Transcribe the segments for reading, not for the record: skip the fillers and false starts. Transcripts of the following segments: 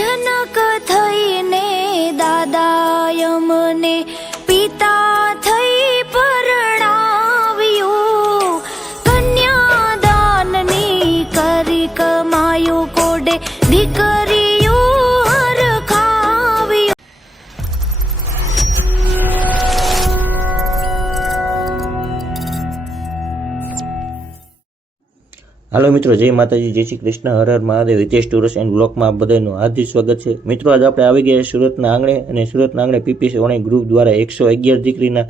जनक थईने दादा यमने पिता થઈ પરણાવ્યું કન્યાદાનની કરી કમાયું કોડે દીકરીઓ હરખાવ્યું। હાલો મિત્રો, જય માતાજી, જય શ્રી કૃષ્ણ, હર હર મહાદેવ। હિતેશ ટુરિસ્ટ એન્ડ બ્લોકમાં આપ બધાનું હાર્દિક સ્વાગત છે। મિત્રો, આજે આપણે આવી ગયા સુરતના આંગણે અને સુરતના આંગણે પીપી સવાણી ગ્રુપ દ્વારા 111 દીકરીના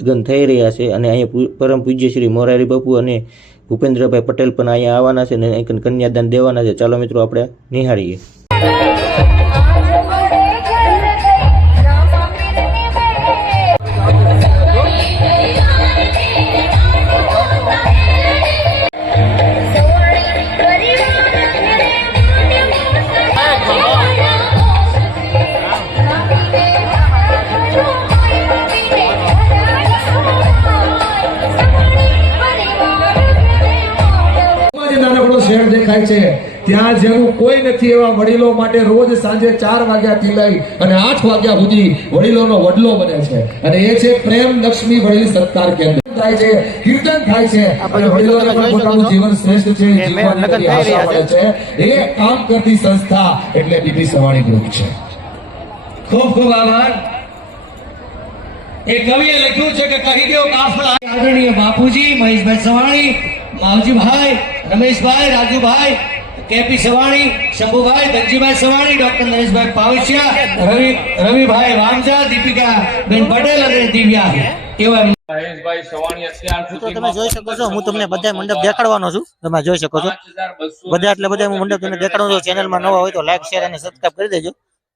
લગ્ન થઈ રહ્યા છે અને અહીંયા પરમ પૂજ્ય શ્રી મોરારી બાપુ અને ભૂપેન્દ્રભાઈ પટેલ પણ અહીંયા આવવાના છે અને કન્યાદાન દેવાના છે। ચાલો મિત્રો, આપણે નિહાળીએ। શહેર દેખાય છે ત્યાં જેવું કોઈ નથી એવા વડીલો માટે રોજ સાંજે 4 વાગ્યાથી લઈ અને 8 વાગ્યા સુધી વડીલોનો વડલો બને છે અને એ છે પ્રેમ લક્ષ્મી વડીલ સત્કાર કેન્દ્ર થાય છે, કીર્તન થાય છે અને વડીલોને પણ પોતાનું જીવન શ્રેષ્ઠ છે જીવનની આશા મળે છે। એ કામ કરતી સંસ્થા એટલે પીપી સવાણી ગ્રુપ છે। ખૂબ ખૂબ આભાર। એ કવિએ લખ્યું છે કે કહી ગયો કાફલા આદરણીય બાપુજી મહેશભાઈ સવાણી, માવજીભાઈ, રમેશભાઈ, રાજુભાઈ, કેપી સવાણી, શંભુભાઈ, ધનજીભાઈ સવાણી, ડોક્ટર નરેશભાઈ પાવસિયા, રવિભાઈ વામજા, દીપિકા બેન પટેલ અને દિવ્યા એવા મહેશભાઈ સવાણી અત્યાર સુધી તમે જોઈ શકો છો, હું તમને બધા મંડપ દેખાડવાનો છું। તમે જોઈ શકો છો બધા એટલે બધા હું મંડપ તમને દેખાડવાનો છું। ચેનલમાં નવા હોય તો લાઈક, શેર અને સબસ્ક્રાઇબ કરી દેજો,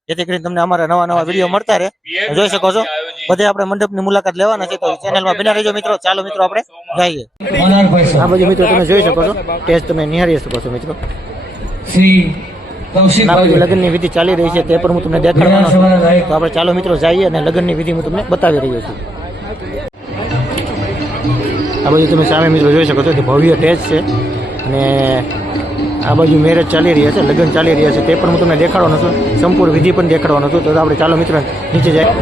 જેથી કરીને તમને અમારા નવા વિડીયો મળતા રહે। જોઈ શકો છો બધે આપણે મંડપની મુલાકાત લેવાના છે, તો ચેનલમાં બિના રહેજો મિત્રો। ચાલો મિત્રો, આપણે જઈએ। આ બાજુ મિત્રો તમે જોઈ શકો છો, ટેસ્ટ તમે નિહાળી શકો છો મિત્રો। શ્રી કૌશિક લગ્નની વિધિ ચાલી રહી છે, તે પણ હું તમને દેખાડવાનો છું। તો આપણે ચાલો મિત્રો જઈએ અને લગ્નની વિધિ હું તમને બતાવી રહ્યો છું। આ બાજુ તમે સામે મિત્રો જોઈ શકો છો કે ભવ્ય ટેજ છે અને આ બાજુ મેરેજ ચાલી રહ્યા છે, લગ્ન ચાલી રહ્યા છે, તે પણ હું તમને દેખાડવાનો છું। સંપૂર્ણ વિધિ પણ દેખાડવાનો છું। તો આપણે ચાલો મિત્રો નીચે જાય।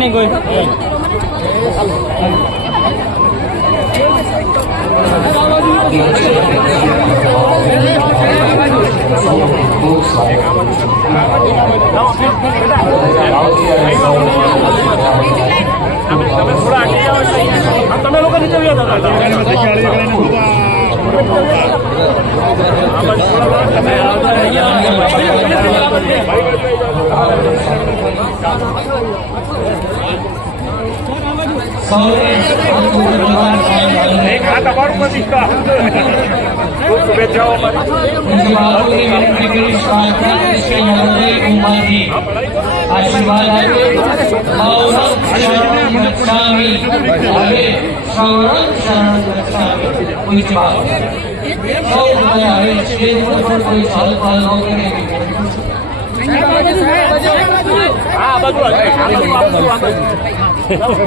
નહીં કોઈ તમે લોકો નીચે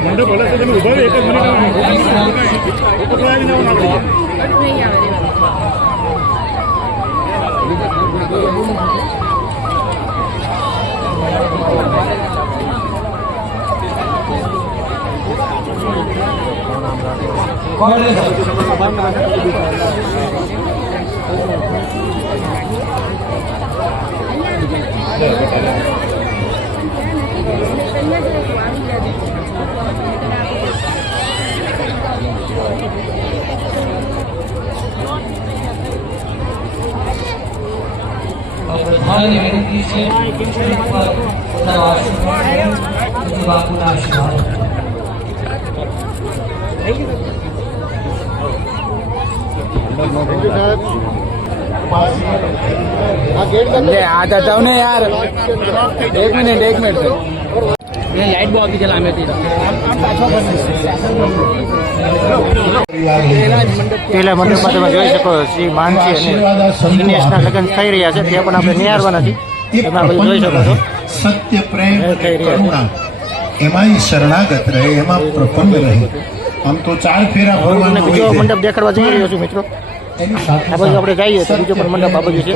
મંડપ બોલે છે, તમે ઉભા એક જ પ્રધાનની વિનંતી છે બાપુના આશીર્વાદ। आता जाओ ना यार, एक मिनट लाइट बॉक्स चला પેલા મંડપમાં તમે જોઈ શકો શ્રી માનસી અને દિનેશના લગ્ન થઈ રહ્યા છે તે પણ આપણે નિહાળવાના છીએ. તમે આ બધું જોઈ શકો છો. સત્ય પ્રેમ કરુણા એમાં શરણાગત રહે, એમાં પ્રપન્ન રહે. આમ તો 4 ફેરા હું તમને ભરવાનો બીજો હોય છે. મંડપ દેખાડવા જઈ રહ્યો છું મિત્રો. એની સાથે આ બાજુ આપણે જઈએ તો બીજો પણ મંડપ આ બાજુ છે.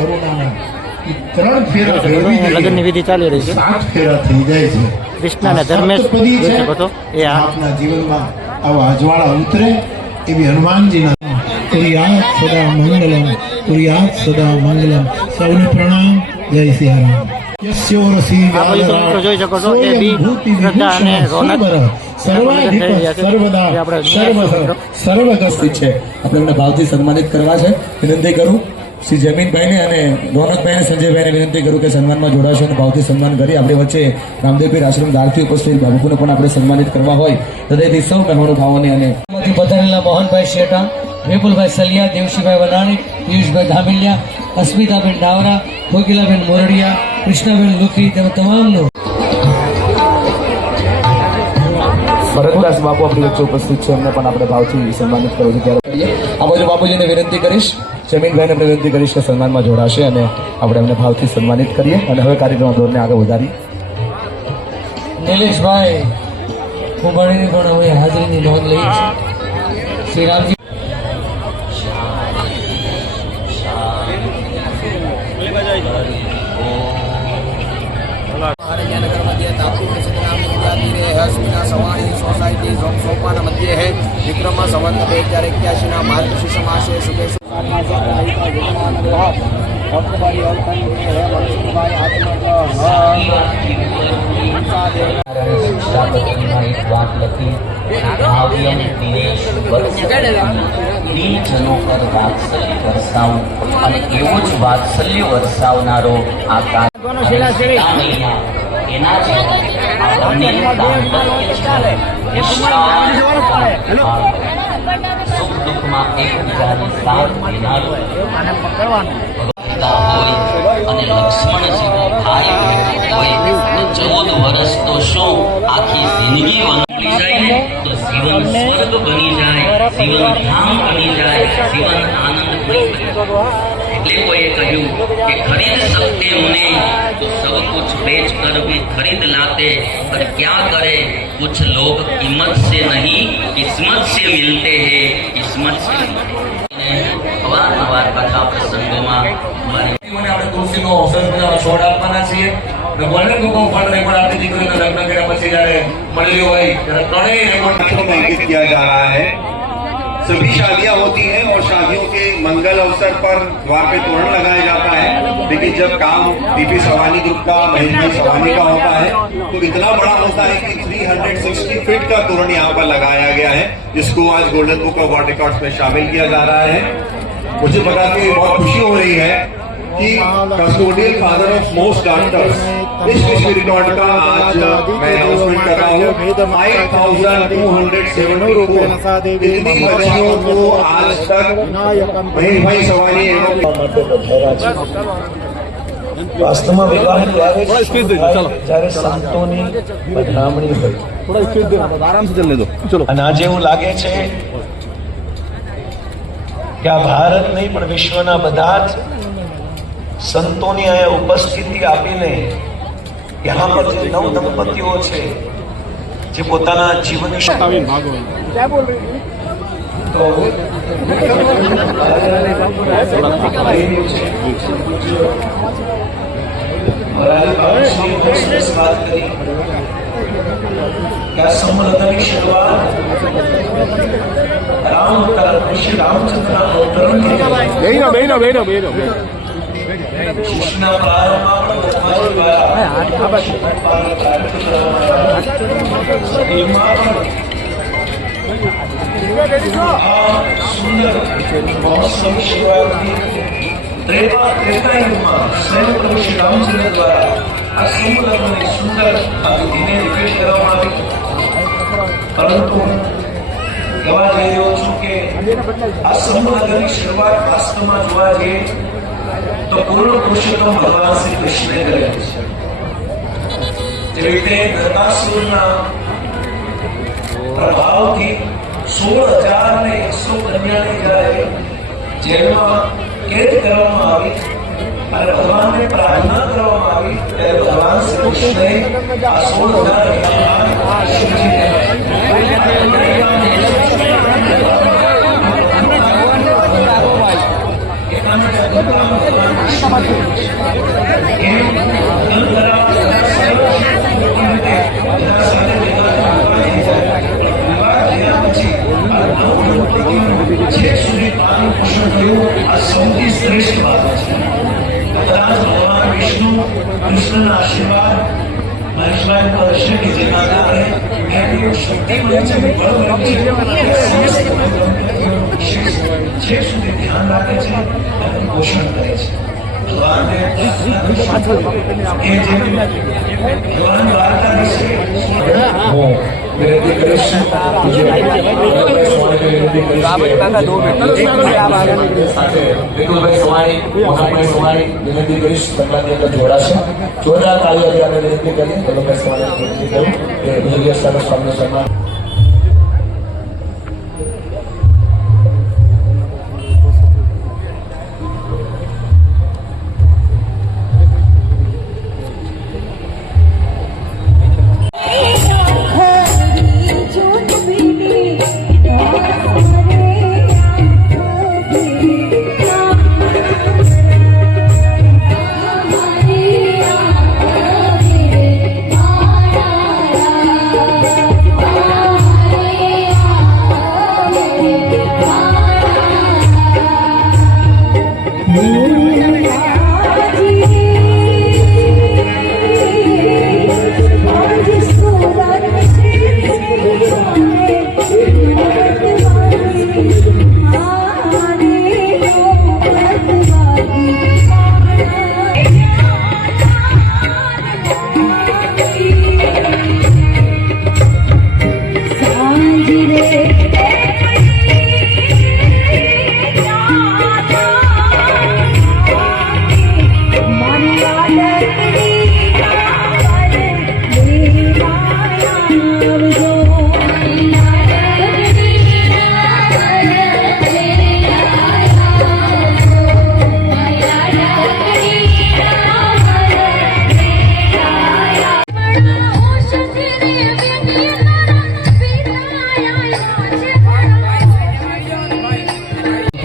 3 ફેરા ફેરવી અહીંયા દઈએ. લગ્નની વિધિ ચાલી રહી છે. 7 ફેરા થઈ જાય છે. કૃષ્ણ અને ધર્મેશ સપ્તપદી જોઈ છે. શકો છો. એ આ આપના જીવનમાં આવા અજવાળા ઉતરે એવી હનુમાનજીના કુરિયાત સદા મંગલમ, કુરિયાત સદા મંગલમ. સૌને પ્રણામ. જય સિયારામ. આ બાજુ તમે મિત્રો જોઈ શકો છો એ બી શ્રદ્ધા અને રોનક સર્વગ્રસ્ત છે. આપણે એમને ભાવથી સન્માનિત કરવા છે. વિનંતી કરું શ્રી જમીનભાઈને અને રોનકભાઈને, સંજયભાઈને વિનંતી કરું કે સન્માનમાં જોડાશે અને ભાવથી સન્માન કરી. આપણી વચ્ચે રામદેવપીર આશ્રમ દ્વારથી ઉપસ્થિત બાબુને પણ આપણે સન્માનિત કરવા હોય હૃદયથી સૌ મહાનુભાવોને અને માંથી પધારેલા મોહનભાઈ શેઠા, વિપુલભાઈ સલિયા, દેવશીભાઈ વનાણી, પિયુષભાઈ ધામિલિયા, અસ્મિતાબેન ડાવરા, કોકિલાબેન મોરડિયા, કૃષ્ણાબેન લુખી તેમજ તમામનું ભરતદાસ બાપુ આપણી વચ્ચે ઉપસ્થિત છે. એમને પણ આપણે ભાવથી સન્માનિત કરવું છે. ત્યારે આ બાજુ બાપુજીને વિનંતી કરીશ, જમીનભાઈને આપણે વિનંતી કરીશ કે સન્માનમાં જોડાશે અને આપણે એમને ભાવથી સન્માનિત કરીએ અને હવે કાર્યક્રમ દોરને આગળ વધારી. નિલેશભાઈ કુંભાણીની પણ હવે હાજરીની નોંધ લઈ છે. શ્રી રામજી सोसाइटी सोपान मध्ये है विक्रम संवत 2081 मार्गशीर्ष मासे सुकेश જનો પર વાત્સલ્ય વરસાવું અને એવું જ વાત્સલ્ય વરસાવનારો આ એના છે આપણને સુખ દુઃખમાં એકબીજાની સાથ દેનારો હોય અને લક્ષ્મણજીનો ભાઈ હોય તો 14 વર્ષ તો શું આખી જિંદગી વનવી જાય તો જીવન સ્વર્ગ બની જાય, જીવન ધામ બની જાય, જીવન આનંદમય બની જાય. એટલે કોઈએ કહ્યું કે ખરીદ सकते उन्हें तो सब कुछ बेच कर भी खरीद लाते, पर क्या करे कुछ लोग कीमत से नहीं किस्मत से मिलते हैं, किस्मत से अवारनवार कथा प्रसंगोમાં આપણે તુલસીનો ઔષધ છોડ આપવાના છીએ. ગોલ્ડન કુકમ ફંડને પણ આપણી દીકરીને લગ્ન કર્યા પછી જયારે મળેલું હોય ત્યારે ત્રણેય રેકોર્ડ अंकित किया जा रहा है. सभी शादियां होती हैं और शादियों के मंगल अवसर पर द्वार पे तोरण लगाया जाता है, लेकिन जब काम पीपी सवानी ग्रुप का, महेश भाई सवानी का होता है तो इतना बड़ा होता है कि 360 फीट का तोरण यहाँ पर लगाया गया है, जिसको आज golden book of world records में शामिल किया जा रहा है. मुझे बता के बहुत खुशी हो रही है कि custodial father of most doctors इस विश्व रिकॉर्ड का आज मैं अनाउंसमेंट कर रहा हूँ. 5274 इतनी बच्चियों को आज तक महेश भाई सवानी વાસ્તવમાં વિવાહ ત્યારે જ્યારે સંતોની પધરામણી હોય. અને આજે એવું લાગે છે કે આ ભારત નહીં પણ વિશ્વના બધા જ સંતોની અહીંયા ઉપસ્થિતિ આપીને यहाँ पर જે નવ દંપતીઓ છે જે પોતાના જીવનની તો बात करी क्या संबंधनी शुरुआत राम श्री रामचंद्र अवतरण कृष्ण सुंदर महोत्सव शिवरात्रि त्रेतायुगમાં સ્વયં પ્રભુ શ્રી રામચંદ્ર દ્વારા આ સમૂહ સુંદર દિને રિપીટ કરવામાં આવી. પરંતુ કહેવા જઈ રહ્યો છું કે આ સમૂહ લગ્નની શરૂઆત વાસ્તવમાં જોવા જઈએ તો પૂર્ણ પુરુષોત્તમ ભગવાન શ્રી કૃષ્ણે કરેલી છે. જે રીતે નરકાસુરના પ્રભાવથી 16,100 કન્યાને જ્યારે જેલમાં કેદ કરવામાં આવી અને ભગવાનને પ્રાર્થના કરવામાં આવી ત્યારે ભગવાન શ્રી કૃષ્ણએ આ 16,000 સૌથી શ્રેષ્ઠ વાત છે. કદાચ ભગવાન વિષ્ણુ કૃષ્ણના આશીર્વાદ મહેશભાઈ પર હશે કે જેના કારણે એમની શક્તિ પંચમી બળ છે સુધી ધ્યાન રાખે છે અને પોષણ કરે છે. ભગવાનને ભગવાન દ્વારકાધીશ હું વિનંતી કરીશ સાથે વિપુલભાઈ સવાણી, મોહનભાઈ સવાણી વિનંતી કરીશ સન્માનની અંદર જોડાશે. જોરદાર તાળીઓથી આપણે વિનંતી કરીએ વિપુલભાઈ સવાણી વિનંતી કરું કે ગુજરાત સરકાર સ્વામીનું સન્માન.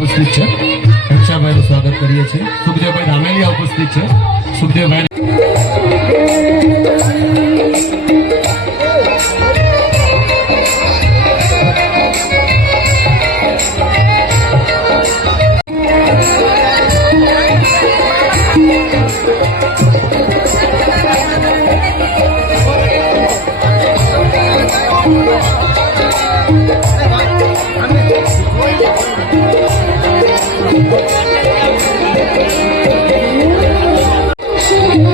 ઉપસ્થિત છે રક્ષાભાઈનું સ્વાગત કરીએ છીએ. સુખદેવભાઈ ધામેલિયા ઉપસ્થિત છે. Sukhdevbhai Thank you.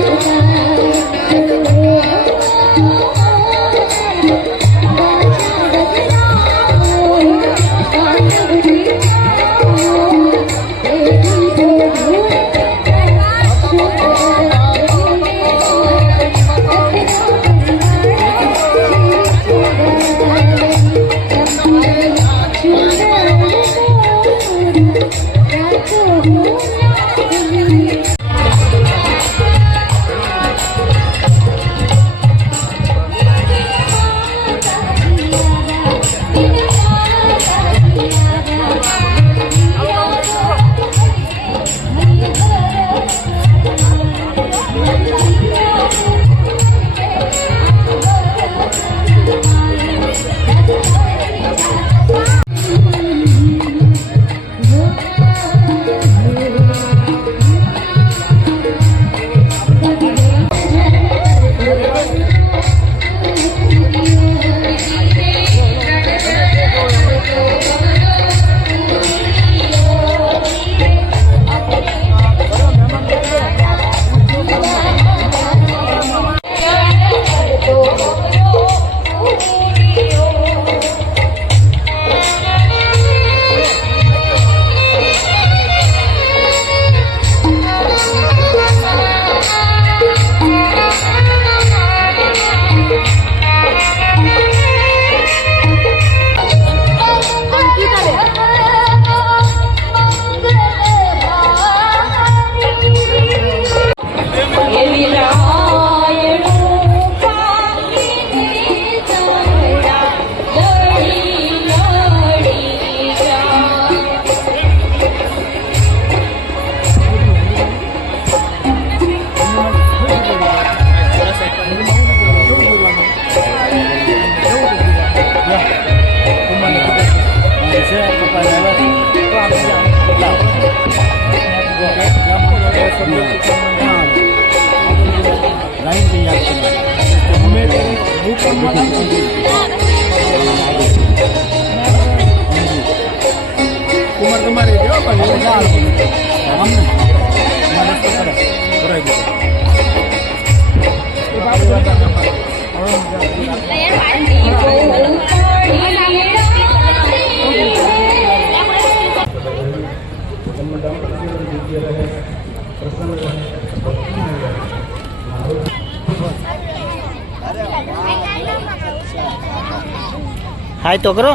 હાય તો કરો.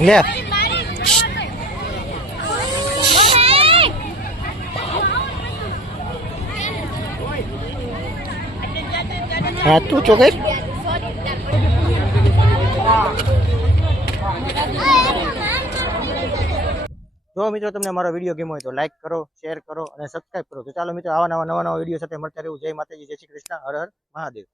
લે હા તું ચોકર. જો મિત્રો તમને મારો વિડીયો ગમ્યો હોય તો લાઈક કરો, શેર કરો અને સબસ્ક્રાઇબ કરો. તો ચાલો મિત્રો આવા નવા વિડીયો સાથે મળતા રહેવું. જય માતાજી, જય શ્રી કૃષ્ણ, હર હર મહાદેવ.